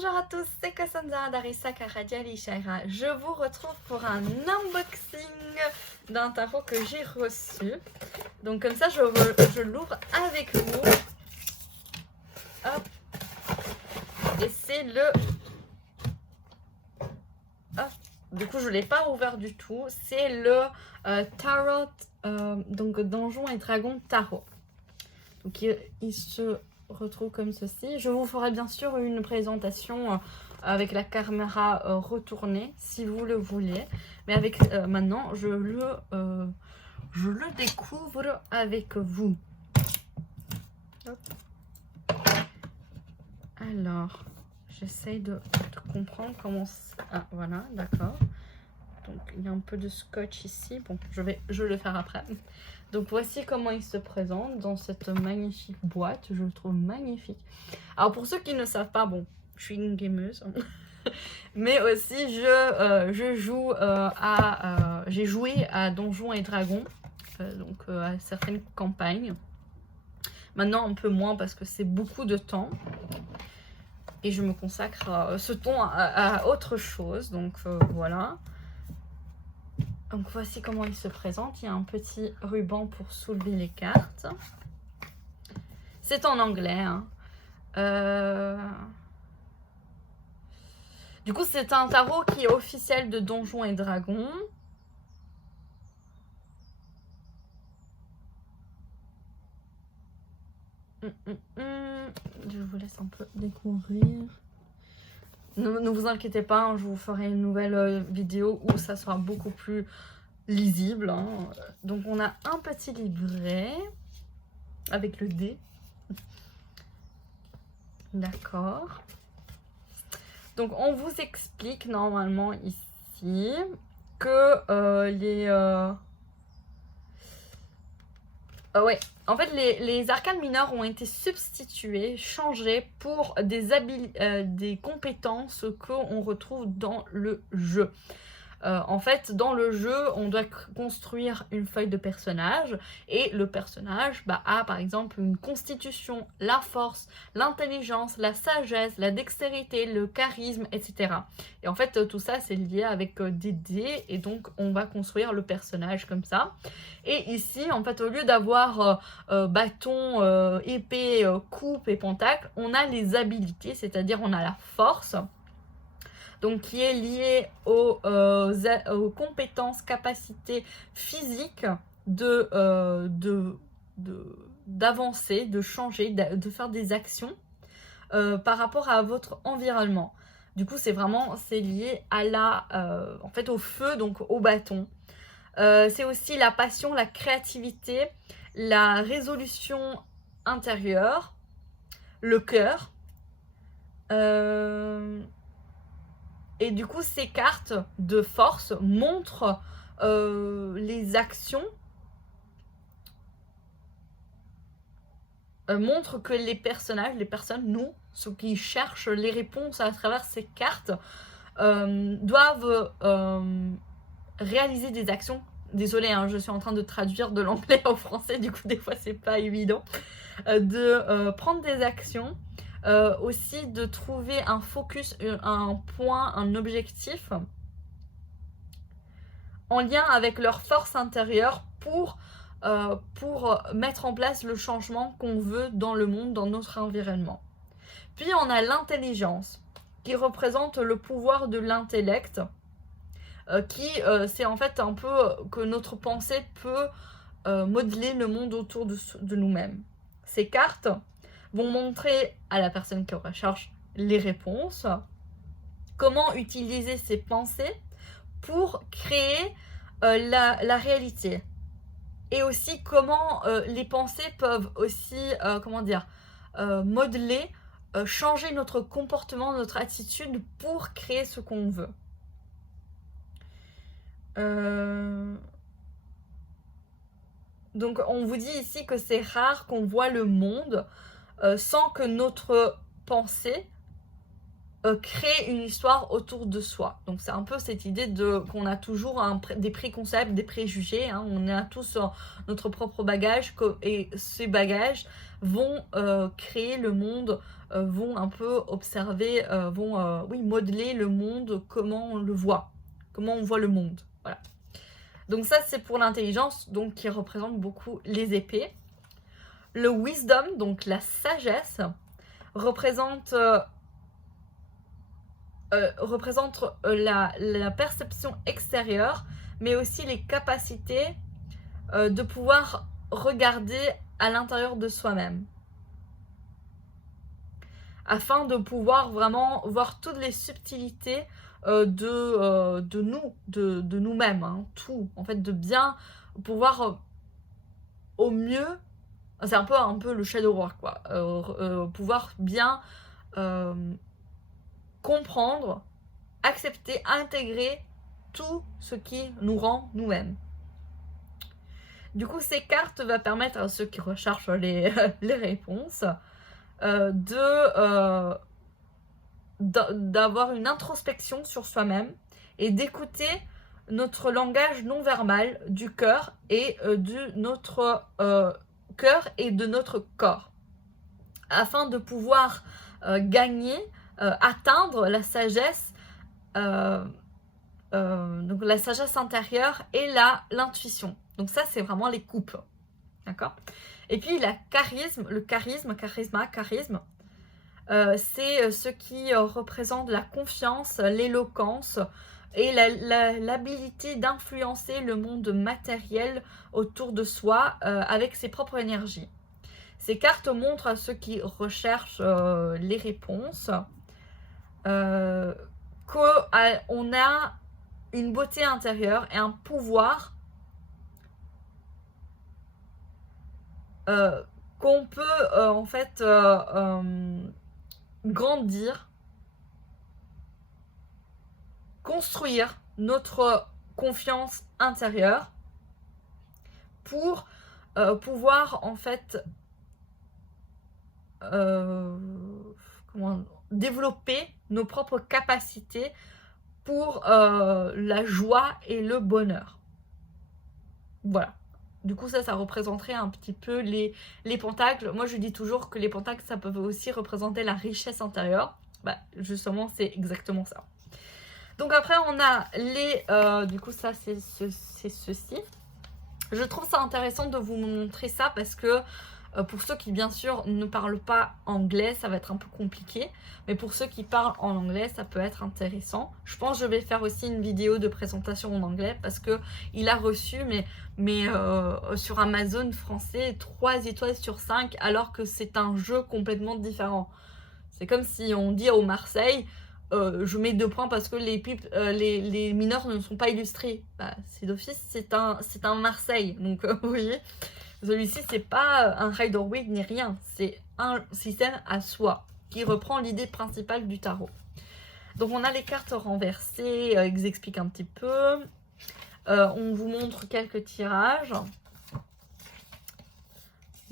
Bonjour à tous, c'est Cassandra d'Arissa Karadia Lishaira. Je vous retrouve pour un unboxing d'un tarot que j'ai reçu. Donc comme ça, je l'ouvre avec vous. Hop. Et c'est le... Hop. Du coup, je ne l'ai pas ouvert du tout. C'est le Tarot, donc Donjons et Dragons Tarot. Donc il se retrouve comme ceci. Je vous ferai bien sûr une présentation avec la caméra retournée si vous le voulez. Mais avec maintenant, je le découvre avec vous. Hop. Alors, j'essaye de comprendre comment... Ah, voilà, d'accord. Donc, il y a un peu de scotch ici. Bon, je vais le faire après. Donc, voici comment il se présente dans cette magnifique boîte. Je le trouve magnifique. Alors, pour ceux qui ne savent pas, bon, je suis une gameuse. Mais aussi, je joue j'ai joué à Donjons et Dragons. Donc, à certaines campagnes. Maintenant, un peu moins parce que c'est beaucoup de temps. Et je me consacre ce temps à autre chose. Donc, voilà. Donc voici comment il se présente. Il y a un petit ruban pour soulever les cartes. C'est en anglais. Hein. Du coup, c'est un tarot qui est officiel de Donjons et Dragons. Je vous laisse un peu découvrir. Ne vous inquiétez pas, hein, je vous ferai une nouvelle vidéo où ça sera beaucoup plus lisible. Hein. Donc on a un petit livret avec le dé. D'accord. Donc on vous explique normalement ici que ouais, en fait les arcanes mineures ont été substitués, changés pour des compétences qu'on retrouve dans le jeu. En fait, dans le jeu, on doit construire une feuille de personnage et le personnage a par exemple une constitution, la force, l'intelligence, la sagesse, la dextérité, le charisme, etc. Et en fait, tout ça, c'est lié avec des dés et donc on va construire le personnage comme ça. Et ici, en fait, au lieu d'avoir bâton, épée, coupe et pentacle, on a les habilités, c'est-à-dire on a la force, donc qui est lié aux compétences, capacités physiques d'avancer, de changer, de faire des actions par rapport à votre environnement. Du coup, c'est lié à en fait, au feu, donc au bâton. C'est aussi la passion, la créativité, la résolution intérieure, le cœur. Et du coup, ces cartes de force montrent les actions, montrent que les personnes, nous, ceux qui cherchent les réponses à travers ces cartes, doivent réaliser des actions. Désolée, hein, je suis en train de traduire de l'anglais au français, du coup, des fois, c'est pas évident. De prendre des actions. Aussi de trouver un focus, un point, un objectif en lien avec leur force intérieure pour mettre en place le changement qu'on veut dans le monde, dans notre environnement. Puis on a l'intelligence qui représente le pouvoir de l'intellect, c'est en fait un peu que notre pensée peut modeler le monde autour de nous-mêmes. Ces cartes vont montrer à la personne qui recherche les réponses comment utiliser ses pensées pour créer la réalité. Et aussi comment les pensées peuvent aussi, modeler, changer notre comportement, notre attitude pour créer ce qu'on veut. Donc on vous dit ici que c'est rare qu'on voit le monde sans que notre pensée créer une histoire autour de soi. Donc c'est un peu cette idée qu'on a toujours des préconcepts, des préjugés, hein. On a tous notre propre bagage et ces bagages vont créer le monde, vont un peu observer, vont modeler le monde, comment on le voit, comment on voit le monde. Voilà. Donc ça c'est pour l'intelligence, donc qui représente beaucoup les épées. Le wisdom, donc la sagesse, représente la perception extérieure, mais aussi les capacités de pouvoir regarder à l'intérieur de soi-même, afin de pouvoir vraiment voir toutes les subtilités de nous-mêmes, hein, tout, en fait, de bien pouvoir au mieux, c'est un peu le shadow work, quoi, pouvoir bien comprendre, accepter, intégrer tout ce qui nous rend nous-mêmes. Du coup, ces cartes vont permettre à ceux qui recherchent les réponses d'avoir une introspection sur soi-même et d'écouter notre langage non verbal du cœur et de notre cœur et de notre corps, afin de pouvoir gagner, atteindre la sagesse, donc la sagesse intérieure et l'intuition. Donc ça, c'est vraiment les coupes, d'accord. Et puis le charisme, c'est ce qui représente la confiance, l'éloquence et l'habilité d'influencer le monde matériel autour de soi avec ses propres énergies. Ces cartes montrent à ceux qui recherchent les réponses qu'on a une beauté intérieure et un pouvoir qu'on peut en fait grandir, construire notre confiance intérieure pour pouvoir en fait développer nos propres capacités pour la joie et le bonheur. Voilà. Du coup, ça représenterait un petit peu les pentacles. Moi, je dis toujours que les pentacles, ça peut aussi représenter la richesse intérieure. Bah, justement, c'est exactement ça. Donc après, on a du coup, ça, c'est ceci. Je trouve ça intéressant de vous montrer ça parce que pour ceux qui, bien sûr, ne parlent pas anglais, ça va être un peu compliqué. Mais pour ceux qui parlent en anglais, ça peut être intéressant. Je pense que je vais faire aussi une vidéo de présentation en anglais parce qu'il a reçu, mais sur Amazon français, 3 étoiles sur 5, alors que c'est un jeu complètement différent. C'est comme si on dit au Marseille, je mets 2 points parce que les mineurs ne sont pas illustrés. Bah, c'est d'office, c'est un Marseille. Donc, vous voyez, celui-ci, c'est pas un Rider-Waite ni rien. C'est un système à soi qui reprend l'idée principale du tarot. Donc, on a les cartes renversées, ils expliquent un petit peu. On vous montre quelques tirages.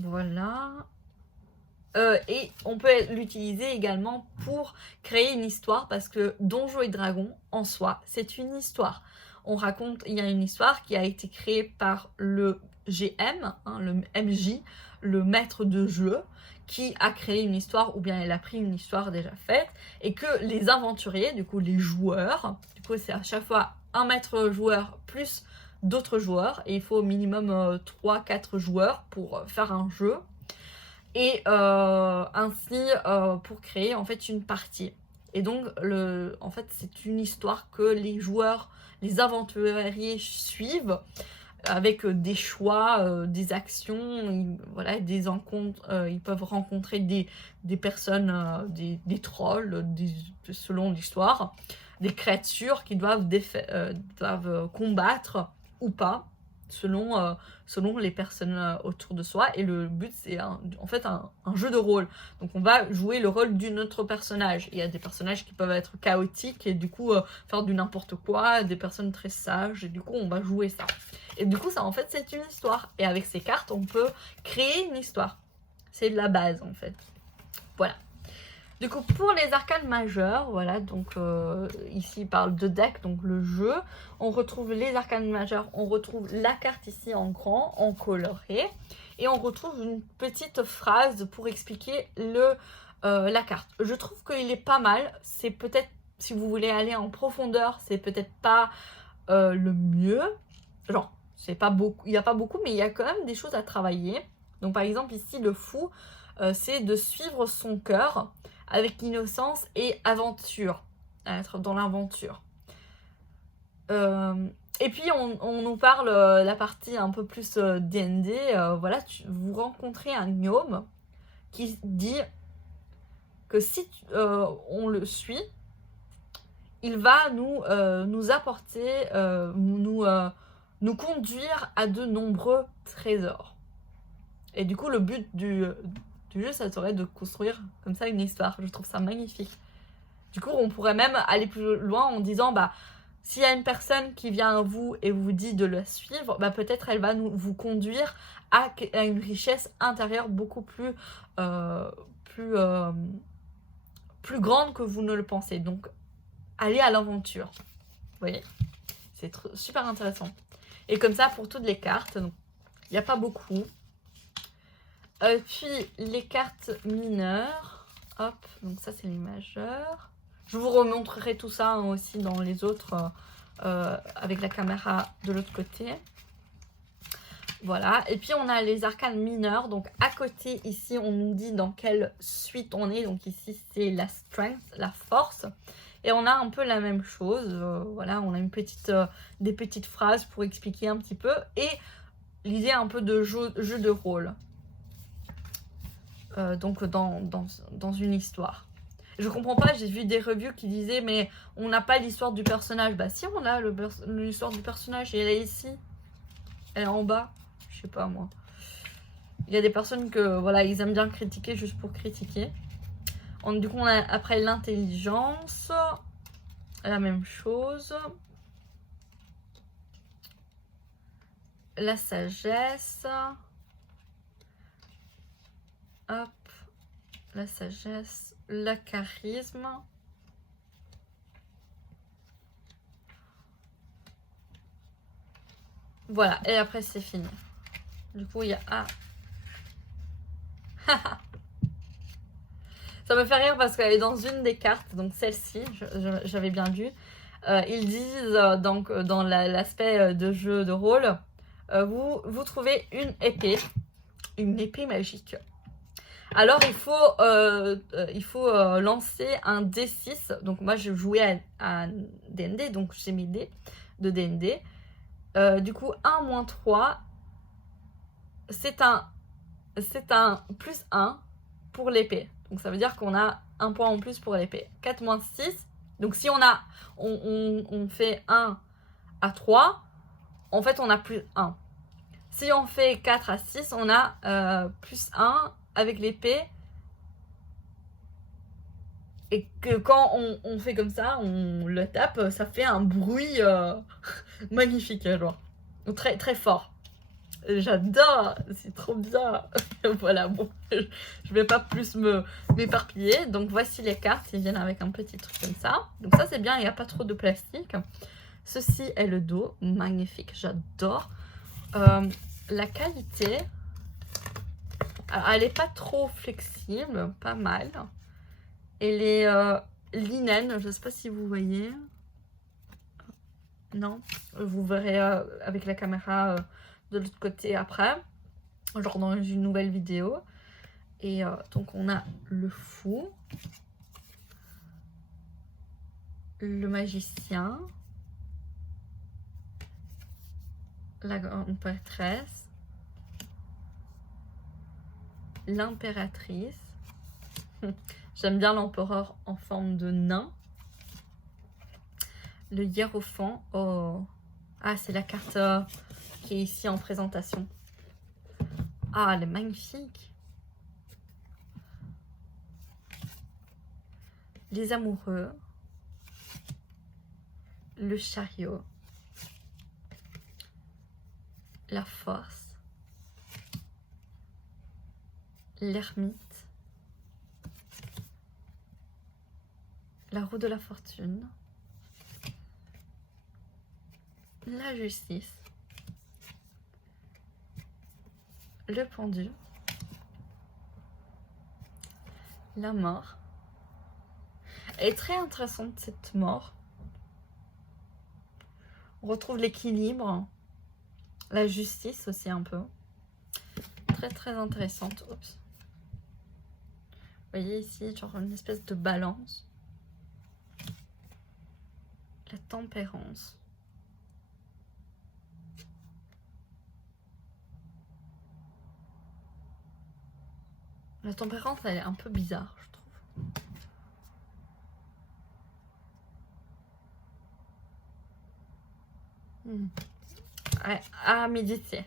Voilà. Et on peut l'utiliser également pour créer une histoire parce que Donjons et Dragons, en soi, c'est une histoire. Il y a une histoire qui a été créée par le GM, hein, le MJ, le maître de jeu, qui a créé une histoire ou bien elle a pris une histoire déjà faite et que les aventuriers, du coup les joueurs, du coup c'est à chaque fois un maître joueur plus d'autres joueurs et il faut au minimum 3-4 joueurs pour faire un jeu. Et ainsi pour créer en fait une partie. Et donc en fait c'est une histoire que les joueurs, les aventuriers suivent avec des choix, des actions, voilà, des rencontres. Ils peuvent rencontrer des personnes, des trolls, selon l'histoire, des créatures qui doivent combattre ou pas. Selon les personnes autour de soi. Et le but, c'est en fait un jeu de rôle. Donc on va jouer le rôle d'un autre personnage. Il y a des personnages qui peuvent être chaotiques et du coup faire du n'importe quoi, des personnes très sages, et du coup on va jouer ça. Et du coup ça en fait c'est une histoire. Et avec ces cartes on peut créer une histoire. C'est de la base en fait. Voilà. Du coup, pour les arcanes majeures, voilà, donc ici il parle de deck, donc le jeu. On retrouve les arcanes majeures, on retrouve la carte ici en grand, en coloré. Et on retrouve une petite phrase pour expliquer la carte. Je trouve qu'il est pas mal. C'est peut-être, si vous voulez aller en profondeur, c'est peut-être pas le mieux. Genre, c'est pas beaucoup, il n'y a pas beaucoup, mais il y a quand même des choses à travailler. Donc par exemple ici, le fou, c'est de suivre son cœur avec innocence et aventure, être dans l'aventure. Et puis on nous parle la partie un peu plus D&D, voilà, vous rencontrez un gnome qui dit que si on le suit, il va nous apporter, nous conduire à de nombreux trésors. Et du coup, le but du jeu, ça serait de construire comme ça une histoire. Je trouve ça magnifique. Du coup, on pourrait même aller plus loin en disant, bah, s'il y a une personne qui vient à vous et vous dit de la suivre, bah, peut-être elle va vous conduire à une richesse intérieure beaucoup plus, plus grande que vous ne le pensez. Donc, allez à l'aventure. Vous voyez, c'est super intéressant. Et comme ça, pour toutes les cartes, il n'y a pas beaucoup. Puis, les cartes mineures. Hop, donc ça, c'est les majeures. Je vous remontrerai tout ça aussi dans les autres, avec la caméra de l'autre côté. Voilà, et puis on a les arcanes mineurs. Donc à côté, ici, on nous dit dans quelle suite on est. Donc ici, c'est la strength, la force. Et on a un peu la même chose. Voilà, on a des petites phrases pour expliquer un petit peu. Et l'idée un peu de jeu de rôle. Donc dans une histoire. Je comprends pas, j'ai vu des reviews qui disaient mais on n'a pas l'histoire du personnage. Bah si, on a l'histoire du personnage et elle est ici. Elle est en bas. Je sais pas moi. Il y a des personnes que voilà, ils aiment bien critiquer juste pour critiquer. Du coup, on a après l'intelligence. La même chose. La sagesse. Hop. La sagesse. Le charisme. Voilà, et après c'est fini. Du coup, il y a... Ah. Ça me fait rire parce qu'elle est dans une des cartes, donc celle-ci, j'avais bien lu. Ils disent donc dans l'aspect de jeu de rôle, vous trouvez une épée magique. Alors il faut lancer un D6. Donc moi je jouais à D&D, donc j'ai mes dés de D&D. Du coup 1 - 3, c'est un plus 1 pour l'épée. Donc ça veut dire qu'on a un point en plus pour l'épée. 4 - 6. Donc si on fait 1 à 3, en fait on a plus 1. Si on fait 4 à 6, on a plus 1 avec l'épée. Et que quand on fait comme ça, on le tape, ça fait un bruit magnifique, genre. Très, très fort. J'adore, c'est trop bien. Voilà, bon, je vais pas plus m'éparpiller. Donc voici les cartes, ils viennent avec un petit truc comme ça. Donc ça c'est bien, il n'y a pas trop de plastique. Ceci est le dos, magnifique, j'adore. La qualité, alors, elle est pas trop flexible, pas mal. Et les linen, je sais pas si vous voyez. Non, vous verrez avec la caméra de l'autre côté après, genre dans une nouvelle vidéo. Et donc on a le fou, le magicien, la grande prêtresse, l'impératrice. J'aime bien l'empereur en forme de nain. Le hiérophant. Oh. Ah, c'est la carte qui est ici en présentation. Ah, elle est magnifique. Les amoureux. Le chariot. La force. L'ermite. La roue de la fortune. La justice. Le pendu. La mort. Elle est très intéressante cette mort. On retrouve l'équilibre. La justice aussi un peu. Très très intéressante. Oups. Vous voyez ici, genre une espèce de balance. La tempérance. La tempérance, elle est un peu bizarre, je trouve. Ouais, à méditer.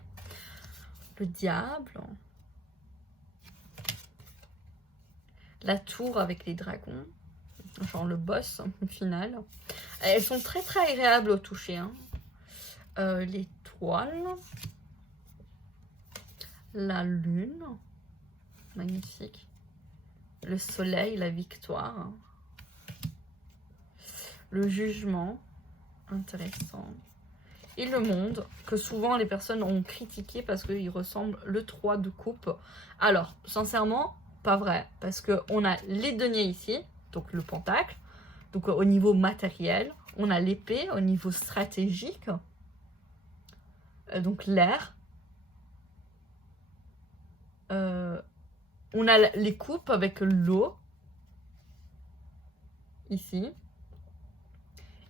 Le diable. La tour avec les dragons. Genre le boss final. Elles sont très très agréables au toucher. Hein. L'étoile. La lune. Magnifique. Le soleil, la victoire. Le jugement. Intéressant. Et le monde, que souvent les personnes ont critiqué parce qu'il ressemble le 3 de coupe. Alors, sincèrement, pas vrai. Parce qu'on a les deniers ici, donc le pentacle. Donc au niveau matériel, on a l'épée au niveau stratégique. Donc l'air. On a les coupes avec l'eau. Ici.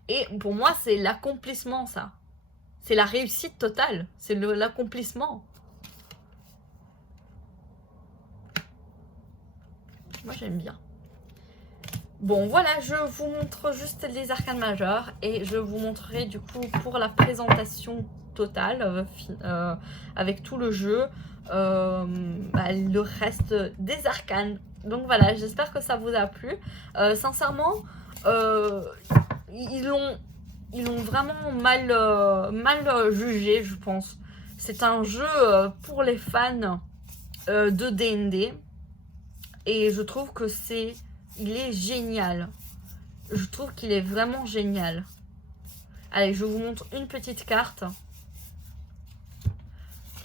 Et pour moi, c'est l'accomplissement, ça. C'est la réussite totale. C'est l'accomplissement. Moi, j'aime bien. Bon, voilà, je vous montre juste les arcanes majeures. Et je vous montrerai du coup pour la présentation totale, avec tout le jeu, le reste des arcanes. Donc voilà, j'espère que ça vous a plu. Sincèrement, ils l'ont vraiment mal jugé, je pense. C'est un jeu pour les fans de D&D. Et je trouve que il est génial. Je trouve qu'il est vraiment génial. Allez, je vous montre une petite carte.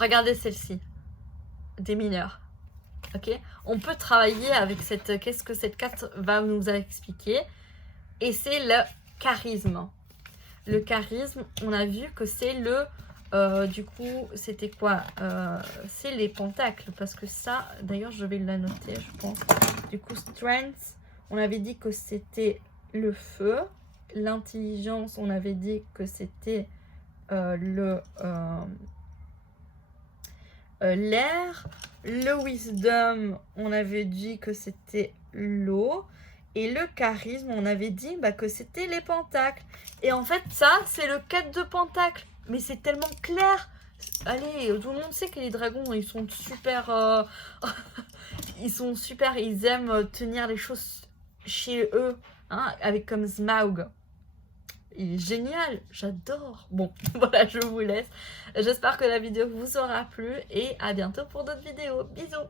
Regardez celle-ci. Des mineurs. Ok, on peut travailler avec cette... Qu'est-ce que cette carte va nous expliquer? Et c'est le charisme. Le charisme, on a vu que c'est le... du coup, c'était quoi? C'est les pentacles. Parce que ça, d'ailleurs, je vais la noter, je pense. Du coup, strength, on avait dit que c'était le feu. L'intelligence, on avait dit que c'était l'air. Le wisdom, on avait dit que c'était l'eau. Et le charisme, on avait dit que c'était les pentacles. Et en fait, ça, c'est le 4 de pentacles. Mais c'est tellement clair. Allez, tout le monde sait que les dragons, ils sont super... ils sont super, ils aiment tenir les choses chez eux. Hein, avec comme Smaug. Il est génial, j'adore. Bon, voilà, je vous laisse. J'espère que la vidéo vous aura plu. Et à bientôt pour d'autres vidéos. Bisous.